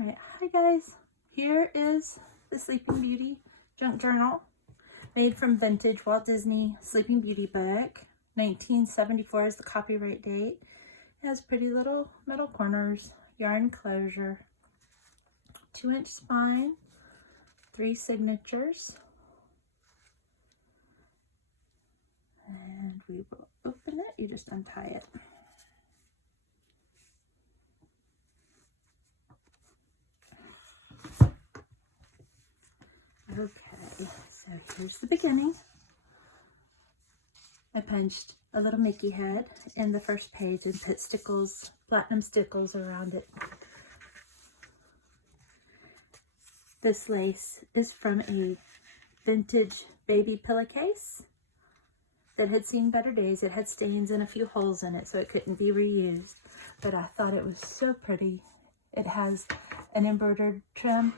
Alright, hi guys. Here is the Sleeping Beauty junk journal made from vintage Walt Disney Sleeping Beauty book. 1974 is the copyright date. It has pretty little metal corners, yarn closure, 2-inch spine, 3 signatures. And we will open it. You just untie it. Okay, so here's the beginning. I punched a little Mickey head in the first page and put stickles, platinum stickles around it. This lace is from a vintage baby pillowcase that had seen better days. It had stains and a few holes in it, so it couldn't be reused, but I thought it was so pretty. It has an embroidered trim,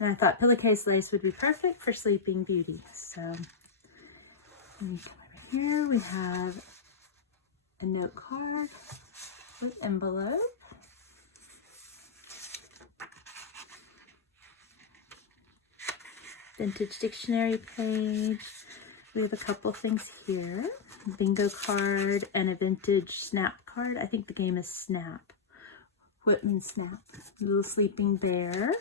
and I thought pillowcase lace would be perfect for Sleeping Beauty. So let me come over here. We have a note card with envelope. Vintage dictionary page. We have a couple things here. Bingo card and a vintage snap card. I think the game is Snap. What means Snap? Little sleeping bear.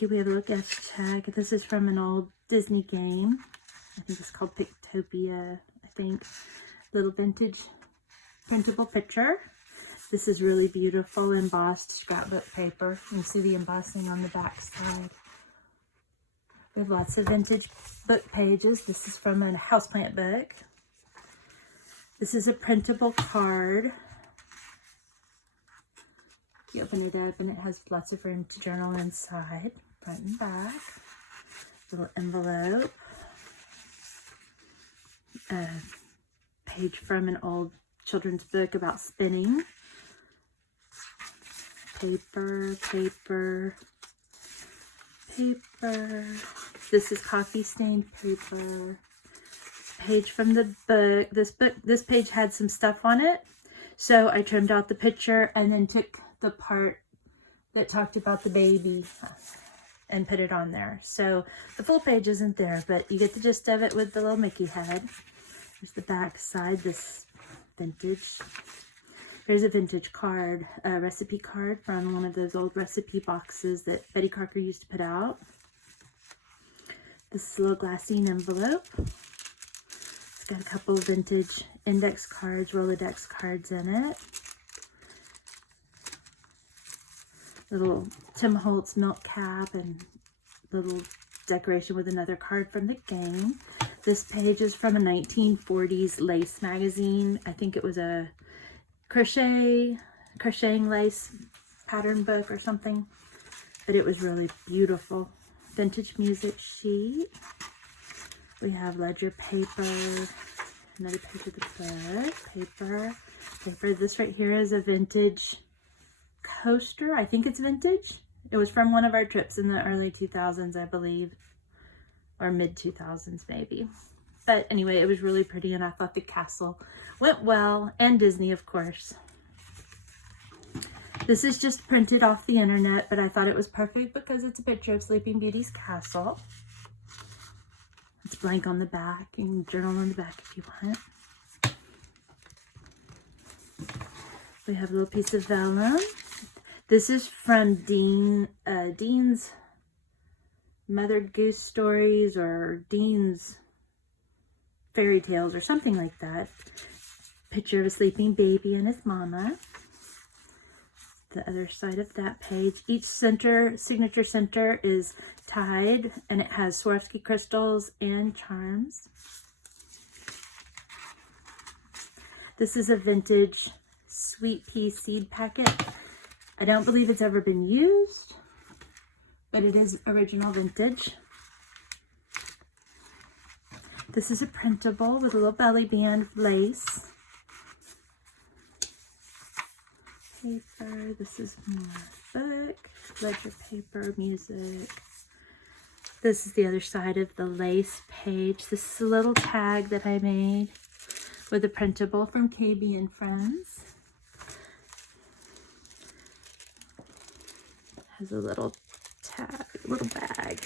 We have a little guest check. This is from an old Disney game. I think it's called Pictopia, I think. Little vintage printable picture. This is really beautiful embossed scrapbook paper. You can see the embossing on the back side. We have lots of vintage book pages. This is from a houseplant book. This is a printable card. You open it up and it has lots of room to journal inside. Front and back, little envelope, a page from an old children's book about spinning, paper, paper, paper. This is coffee stained paper. Page from the book. This page had some stuff on it, so I trimmed out the picture and then took the part that talked about the baby and put it on there. So the full page isn't there, but you get the gist of it with the little Mickey head. There's the back side, this vintage. There's a vintage card, a recipe card from one of those old recipe boxes that Betty Crocker used to put out. This little glassine envelope. It's got a couple of vintage index cards, Rolodex cards in it. Little Tim Holtz milk cap and little decoration with another card from the game. This page is from a 1940s lace magazine. I think it was a crocheting lace pattern book or something, but it was really beautiful. Vintage music sheet. We have ledger paper, another page of the book, paper. This right here is a vintage coaster. I think it's vintage. It was from one of our trips in the early 2000s, I believe, or mid 2000s maybe. But anyway, it was really pretty, and I thought the castle went well, and Disney, of course. This is just printed off the internet, but I thought it was perfect because it's a picture of Sleeping Beauty's castle. It's blank on the back. You can journal on the back if you want. We have a little piece of vellum. This is from Dean's Mothered Goose Stories or Dean's Fairy Tales or something like that. Picture of a sleeping baby and his mama. The other side of that page. Each signature center is tied, and it has Swarovski crystals and charms. This is a vintage sweet pea seed packet. I don't believe it's ever been used, but it is original vintage. This is a printable with a little belly band lace. Paper. This is more book, ledger paper, music. This is the other side of the lace page. This is a little tag that I made with a printable from KB and Friends. Has a little tag, little bag.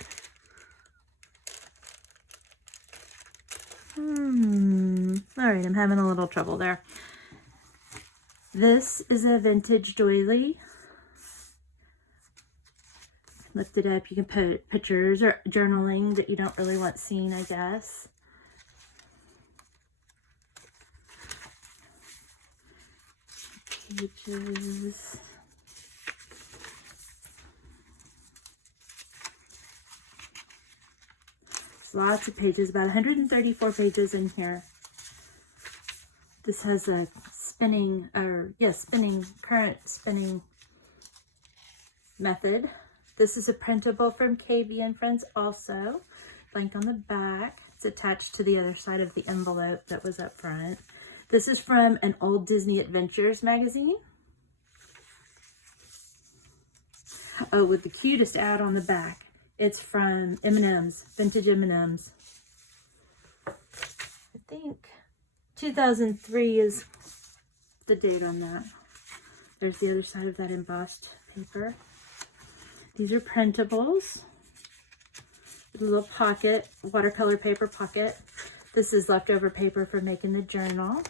All right, I'm having a little trouble there. This is a vintage doily. Lift it up, you can put pictures or journaling that you don't really want seen, I guess. Pages. Lots of pages, about 134 pages in here. This has a current spinning method. This is a printable from KB and Friends also. Blank on the back. It's attached to the other side of the envelope that was up front. This is from an old Disney Adventures magazine. Oh, with the cutest ad on the back. It's from M&M's, vintage M&M's. I think 2003 is the date on that. There's the other side of that embossed paper. These are printables. A little pocket, watercolor paper pocket. This is leftover paper for making the journal.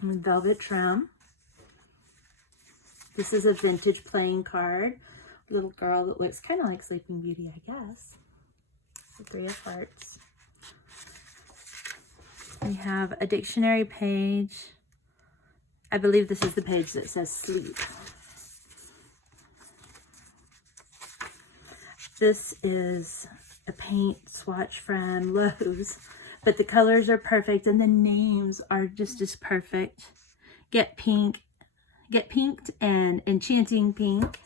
And velvet trim. This is a vintage playing card. Little girl that looks kind of like Sleeping Beauty, I guess. The Three of Hearts. We have a dictionary page. I believe this is the page that says sleep. This is a paint swatch from Lowe's, but the colors are perfect and the names are just as perfect. Get Pinked and Enchanting Pink.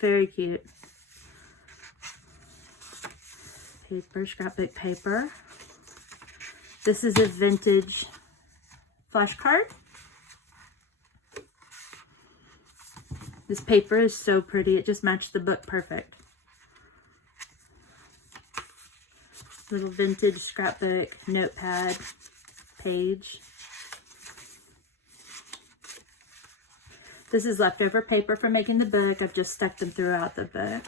Very cute. Paper, scrapbook paper. This is a vintage flashcard. This paper is so pretty. It just matched the book perfect. Little vintage scrapbook notepad page. This is leftover paper from making the book. I've just stuck them throughout the book.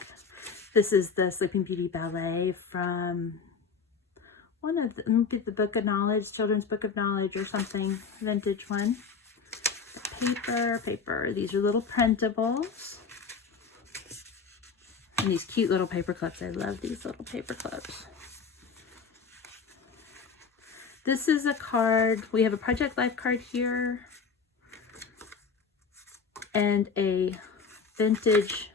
This is the Sleeping Beauty ballet from one of the, get the Book of Knowledge, Children's Book of Knowledge or something, vintage one. Paper. These are little printables. And these cute little paper clips. I love these little paper clips. This is a card. We have a Project Life card here. And a vintage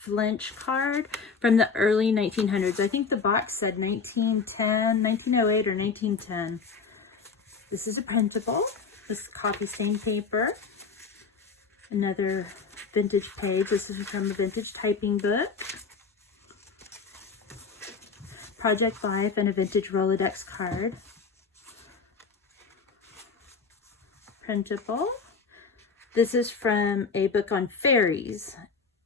Flinch card from the early 1900s. I think the box said 1910, 1908 or 1910. This is a printable. This is coffee stained paper. Another vintage page. This is from a vintage typing book. Project Life and a vintage Rolodex card. Printable. This is from a book on fairies.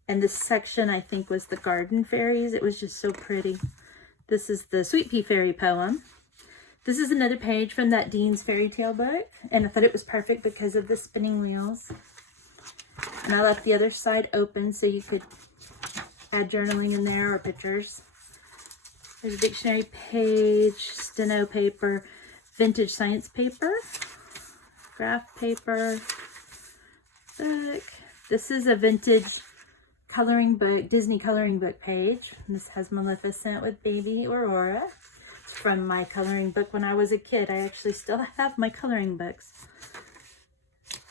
And this section, I think, was the garden fairies. It was just so pretty. This is the Sweet Pea Fairy poem. This is another page from that Dean's fairy tale book. And I thought it was perfect because of the spinning wheels. And I left the other side open so you could add journaling in there or pictures. There's a dictionary page, steno paper, vintage science paper, graph paper, book. This is a vintage coloring book, Disney coloring book page. This has Maleficent with baby Aurora. It's from my coloring book when I was a kid. I actually still have my coloring books.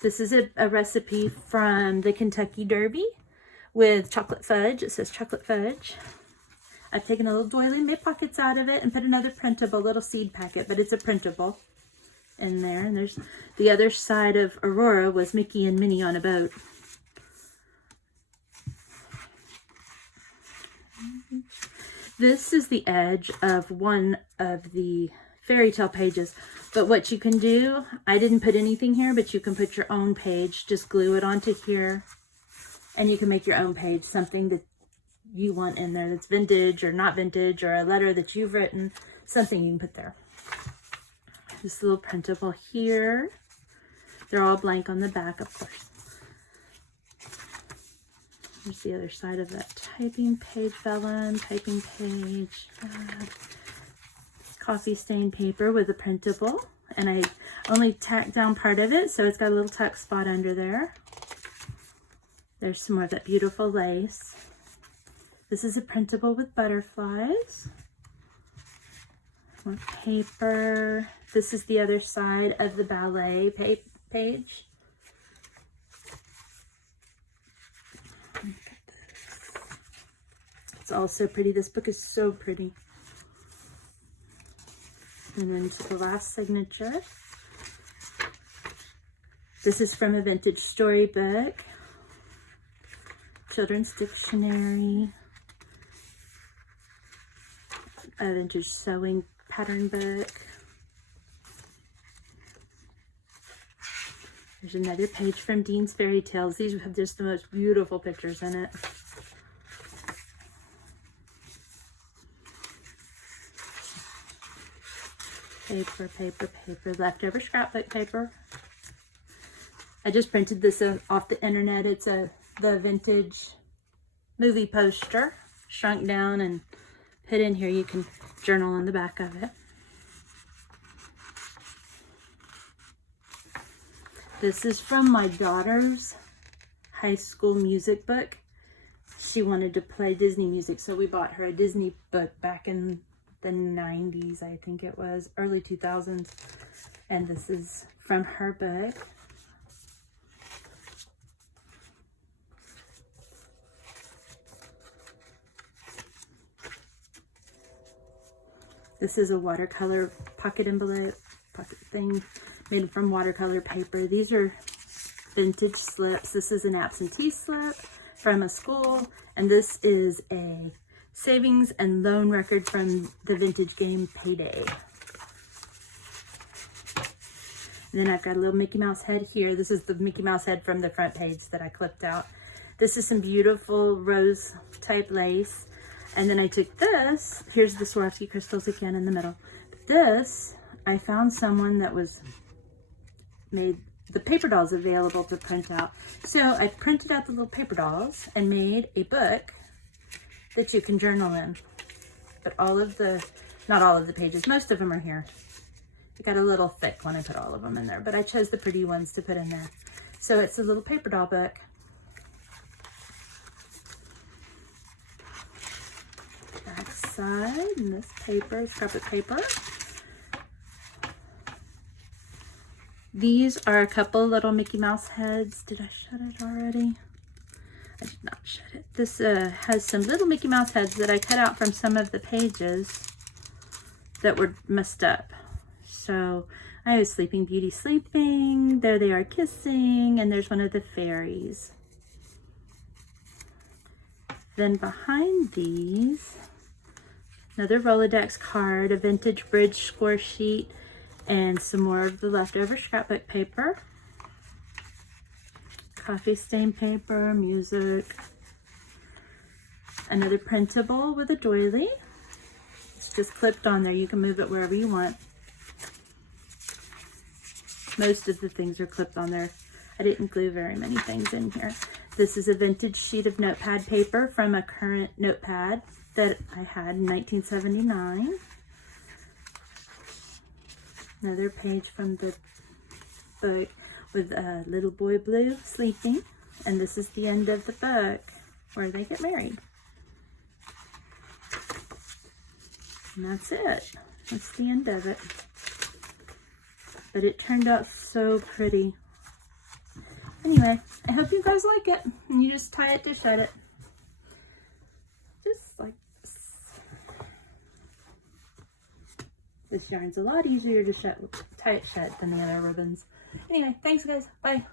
This is a recipe from the Kentucky Derby with chocolate fudge. It says chocolate fudge. I've taken a little doily and made pockets out of it and put another printable little seed packet, but it's a printable in there. And there's the other side of Aurora was Mickey and Minnie on a boat. This is the edge of one of the fairy tale pages, but what you can do, I didn't put anything here, but you can put your own page, just glue it onto here, and you can make your own page, something that you want in there that's vintage or not vintage, or a letter that you've written, something you can put there. This little printable here. They're all blank on the back, of course. Here's the other side of that typing page, vellum, typing page, coffee stain paper with a printable. And I only tacked down part of it, so it's got a little tuck spot under there. There's some more of that beautiful lace. This is a printable with butterflies. More paper. This is the other side of the ballet page. It's all so pretty. This book is so pretty. And then to the last signature. This is from a vintage storybook. Children's dictionary. A vintage sewing pattern book. There's another page from Dean's Fairy Tales. These have just the most beautiful pictures in it. Paper, paper, paper, leftover scrapbook paper. I just printed this off the internet. It's the vintage movie poster, shrunk down and put in here. You can journal on the back of it. This is from my daughter's high school music book. She wanted to play Disney music, so we bought her a Disney book back in the 90s, I think it was, early 2000s. And this is from her book. This is a watercolor pocket envelope, pocket thing made from watercolor paper. These are vintage slips. This is an absentee slip from a school, and this is a savings and loan record from the vintage game Payday. And then I've got a little Mickey Mouse head here. This is the Mickey Mouse head from the front page that I clipped out. This is some beautiful rose type lace. And then I took this, here's the Swarovski crystals again in the middle. This, I found someone that was made the paper dolls available to print out. So I printed out the little paper dolls and made a book that you can journal in. But all of the, not all of the pages, most of them are here. It got a little thick when I put all of them in there, but I chose the pretty ones to put in there. So it's a little paper doll book. Back side, and this paper, scrapbook paper. These are a couple little Mickey Mouse heads. Did I shut it already? I did not shut it. This has some little Mickey Mouse heads that I cut out from some of the pages that were messed up. So I have Sleeping Beauty sleeping, there they are kissing, and there's one of the fairies. Then behind these, another Rolodex card, a vintage bridge score sheet, and some more of the leftover scrapbook paper. Coffee stain paper, music. Another printable with a doily. It's just clipped on there. You can move it wherever you want. Most of the things are clipped on there. I didn't glue very many things in here. This is a vintage sheet of notepad paper from a current notepad that I had in 1979. Another page from the book with a little boy blue sleeping. And this is the end of the book where they get married. And that's it. That's the end of it. But it turned out so pretty. Anyway, I hope you guys like it. And you just tie it to shut it. Just like this. This yarn's a lot easier to tie it shut than the other ribbons. Anyway, thanks guys. Bye.